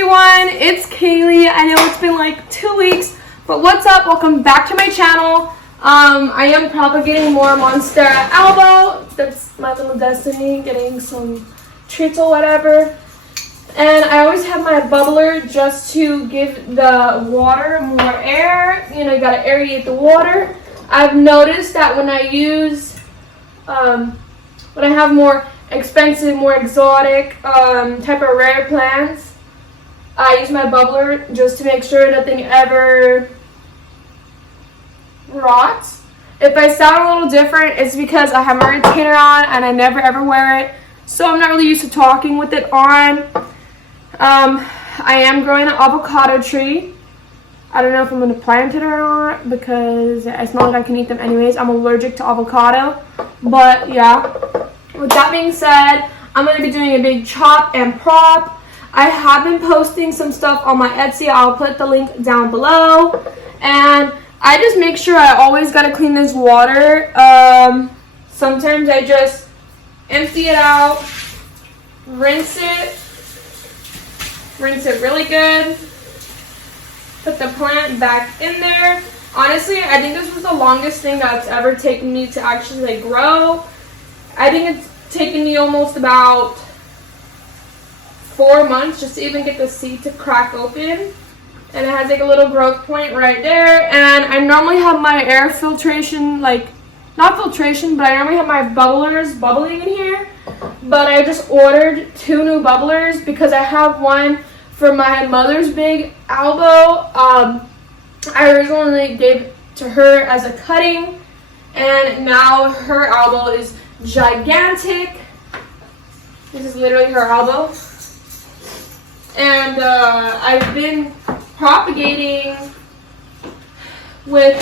everyone, it's Kaylee. I know it's been like 2 weeks, but what's up? Welcome back to my channel. I am propagating more monstera albo. That's my little destiny, getting some treats or whatever. And I always have my bubbler just to give the water more air. You know, you gotta aerate the water. I've noticed that when I use, when I have more expensive, more exotic type of rare plants, I use my bubbler just to make sure nothing ever rots. If I sound a little different, it's because I have my retainer on and I never ever wear it, so I'm not really used to talking with it on. I am growing an avocado tree. I don't know if I'm going to plant it or not because it's not like I can eat them anyways. I'm allergic to avocado, but yeah. With that being said, I'm going to be doing a big chop and prop. I have been posting some stuff on my Etsy. I'll put the link down below. And I just make sure I always got to clean this water. Sometimes I just empty it out, rinse it really good, put the plant back in there. Honestly, I think this was the longest thing that's ever taken me to actually grow. I think it's taken me almost about 4 months just to even get the seed to crack open. And it has like a little growth point right there. And I normally have my air filtration, like, not filtration, but I normally have my bubblers bubbling in here. But I just ordered 2 new bubblers because I have one for my mother's big albo. I originally gave it to her as a cutting, and now her albo is gigantic. This is literally her elbow. And I've been propagating with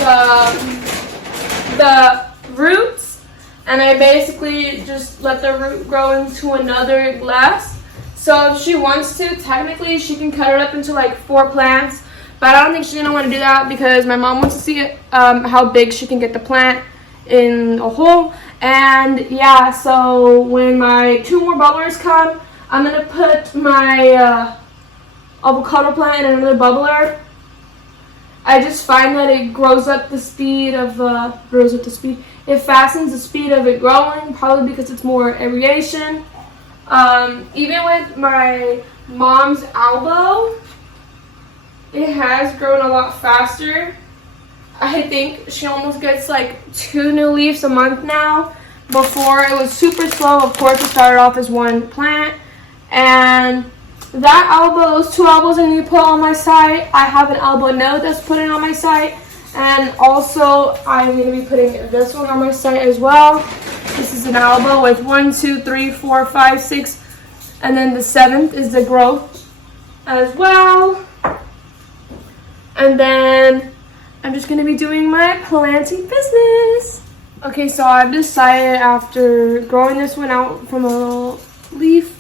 the roots, and I basically just let the root grow into another glass. So if she wants to, technically she can cut it up into like 4 plants, but I don't think she's gonna want to do that because my mom wants to see it, how big she can get the plant in a hole. And yeah, so when my 2 more bubblers come, I'm gonna put my avocado plant in another bubbler. I just find that it grows up the speed of it fastens the speed of it growing, probably because it's more aeration. Even with my mom's albo, it has grown a lot faster. I think she almost gets like 2 new leaves a month now. Before it was super slow. Of course, it started off as 1 plant. And that albo, those 2 albos I need to put on my site. I have an albo node that's put in on my site. And also, I'm going to be putting this one on my site as well. This is an albo with 1, 2, 3, 4, 5, 6. And then the 7th is the growth as well. And then I'm just going to be doing my planting business. Okay, so I've decided after growing this one out from a little leaf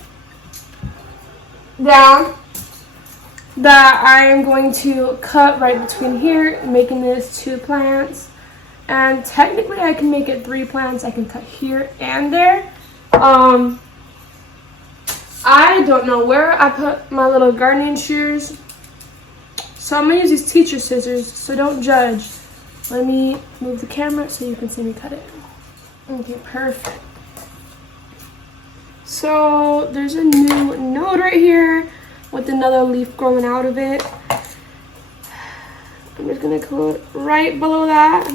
down that I am going to cut right between here, making this 2 plants. And technically I can make it 3 plants. I can cut here and there. I don't know where I put my little gardening shears. So I'm going to use these teacher scissors, so don't judge. Let me move the camera so you can see me cut it. Okay, perfect. So there's a new node right here with another leaf growing out of it. I'm just going to cut right below that.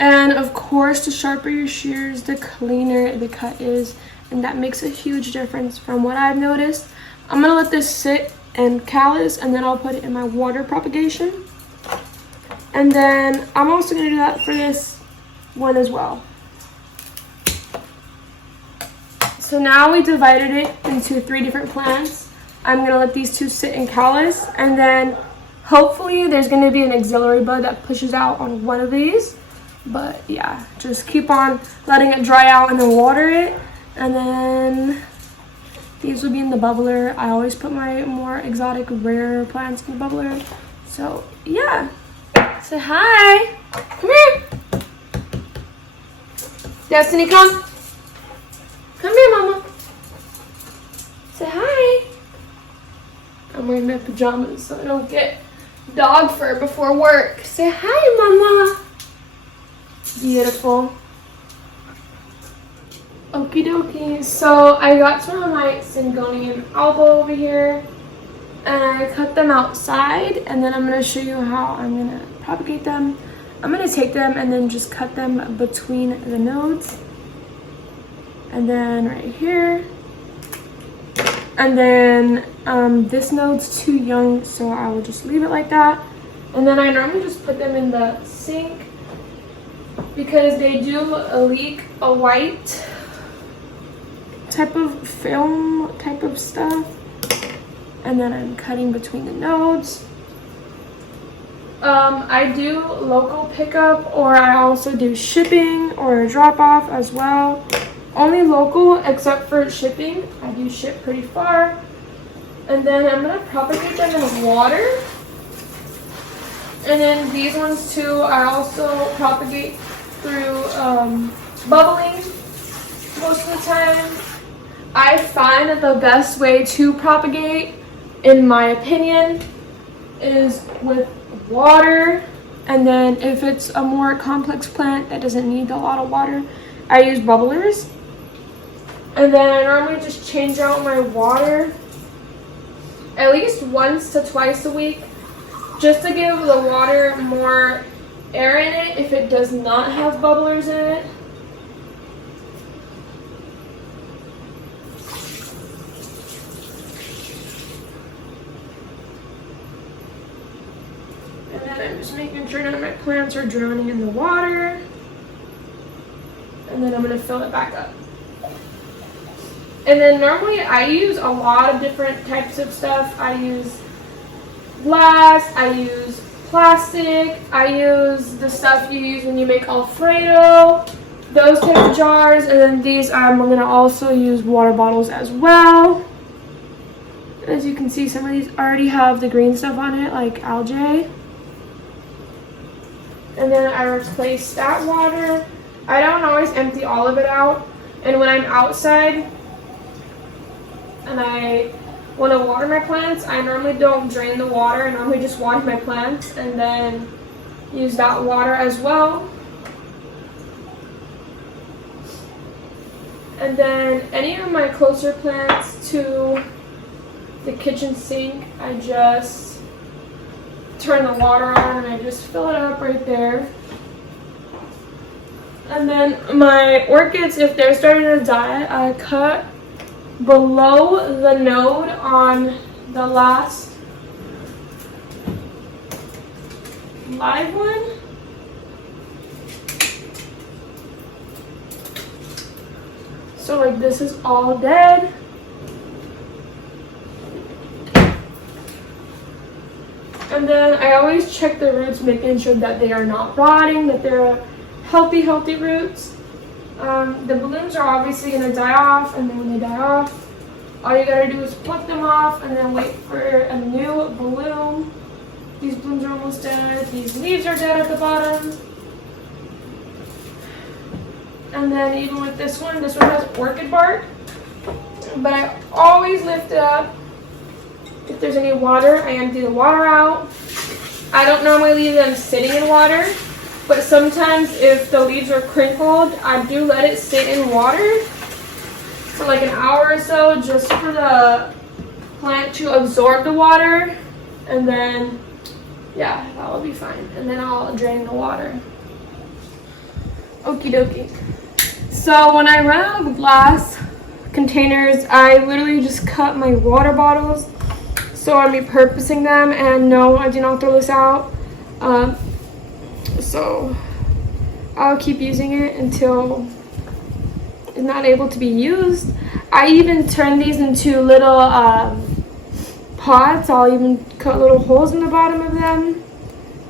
And of course, the sharper your shears, the cleaner the cut is. And that makes a huge difference from what I've noticed. I'm going to let this sit and callus, and then I'll put it in my water propagation. And then I'm also going to do that for this one as well. So now we divided it into 3 different plants. I'm going to let these 2 sit in callus, and then hopefully there's going to be an auxiliary bud that pushes out on one of these. But yeah, just keep on letting it dry out and then water it. And then these will be in the bubbler. I always put my more exotic, rare plants in the bubbler. So yeah. Say hi. Come here. Destiny, come. Come here, Mama. Say hi. I'm wearing my pajamas so I don't get dog fur before work. Say hi, mama. Beautiful. Okie dokie. So I got some of my syngonium albo over here, and I cut them outside, and then I'm going to show you how I'm going to propagate them. I'm going to take them and then just cut them between the nodes. And then right here. And then this node's too young, so I will just leave it like that. And then I normally just put them in the sink because they do leak a white type of film type of stuff. And then I'm cutting between the nodes. I do local pickup, or I also do shipping or a drop off as well. Only local except for shipping. I do ship pretty far. And then I'm going to propagate them in water. And then these ones too, I also propagate through bubbling most of the time. I find that the best way to propagate, in my opinion, is with water. And then if it's a more complex plant that doesn't need a lot of water, I use bubblers. And then I normally just change out my water at least once to twice a week, just to give the water more air in it if it does not have bubblers in it. And then I'm just making sure none of my plants are drowning in the water. And then I'm going to fill it back up. And then normally I use a lot of different types of stuff. I use glass, I use plastic, I use the stuff you use when you make Alfredo, those type of jars. And then these I'm going to also use water bottles as well. As you can see, some of these already have the green stuff on it, like algae. And then I replace that water. I don't always empty all of it out. And when I'm outside and I want to water my plants, I normally don't drain the water. I normally just water my plants and then use that water as well. And then any of my closer plants to the kitchen sink, I just turn the water on and I just fill it up right there. And then my orchids, if they're starting to die, I cut below the node on the last live one. So like this is all dead. And then I always check the roots, making sure that they are not rotting, that they're healthy roots. The blooms are obviously going to die off, and then when they die off, all you gotta do is pluck them off and then wait for a new bloom. These blooms are almost dead. These leaves are dead at the bottom. And then even with this one has orchid bark. But I always lift it up. If there's any water, I empty the water out. I don't normally leave them sitting in water, but sometimes if the leaves are crinkled, I do let it sit in water for like an hour or so, just for the plant to absorb the water, and then yeah, that will be fine. And then I'll drain the water. Okie dokie. So when I run out of glass containers, I literally just cut my water bottles. So I'm repurposing them, and no, I do not throw this out. So I'll keep using it until it's not able to be used. I even turn these into little pots. I'll even cut little holes in the bottom of them.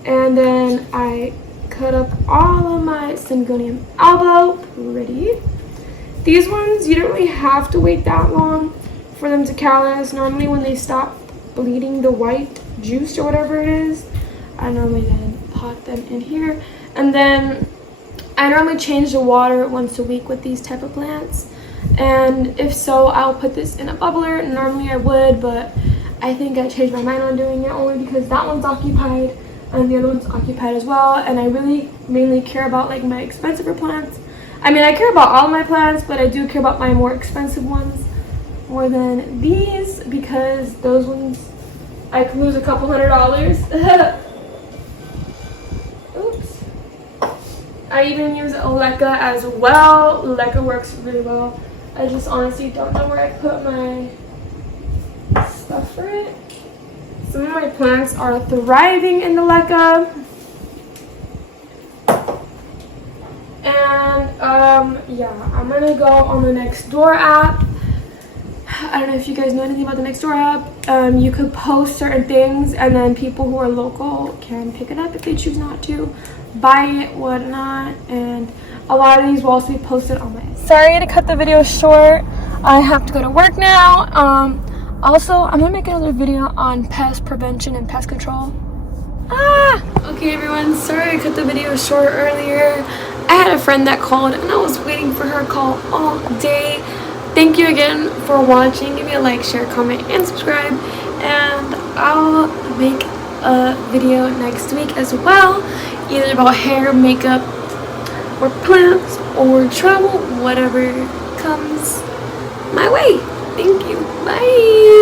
And then I cut up all of my syngonium albo. Pretty. These ones, you don't really have to wait that long for them to callus. Normally when they stop bleeding the white juice or whatever it is, I normally then pot them in here. And then I normally change the water once a week with these type of plants. And if so, I'll put this in a bubbler. Normally I would, but I I think I changed my mind on doing it only because that one's occupied and the other one's occupied as well, and I really mainly care about like my expensive plants. I mean, I care about all my plants, but I do care about my more expensive ones more than these because those ones I could lose a couple $100. Oops. I even use Leca as well. Leca works really well. I just honestly don't know where I put my stuff for it. Some of my plants are thriving in the Leca. And yeah, I'm gonna go on the Nextdoor app. I don't know if you guys know anything about the Nextdoor app. You could post certain things and then people who are local can pick it up if they choose not to, buy it, whatnot. And a lot of these will also be posted on my... Sorry to cut the video short. I have to go to work now. Also, I'm gonna make another video on pest prevention and pest control. Okay everyone, sorry I cut the video short earlier. I had a friend that called and I was waiting for her call all day. Thank you again for watching. Give me a like, share, comment, and subscribe. And I'll make a video next week as well, either about hair, makeup, or plants, or travel, whatever comes my way. Thank you. Bye.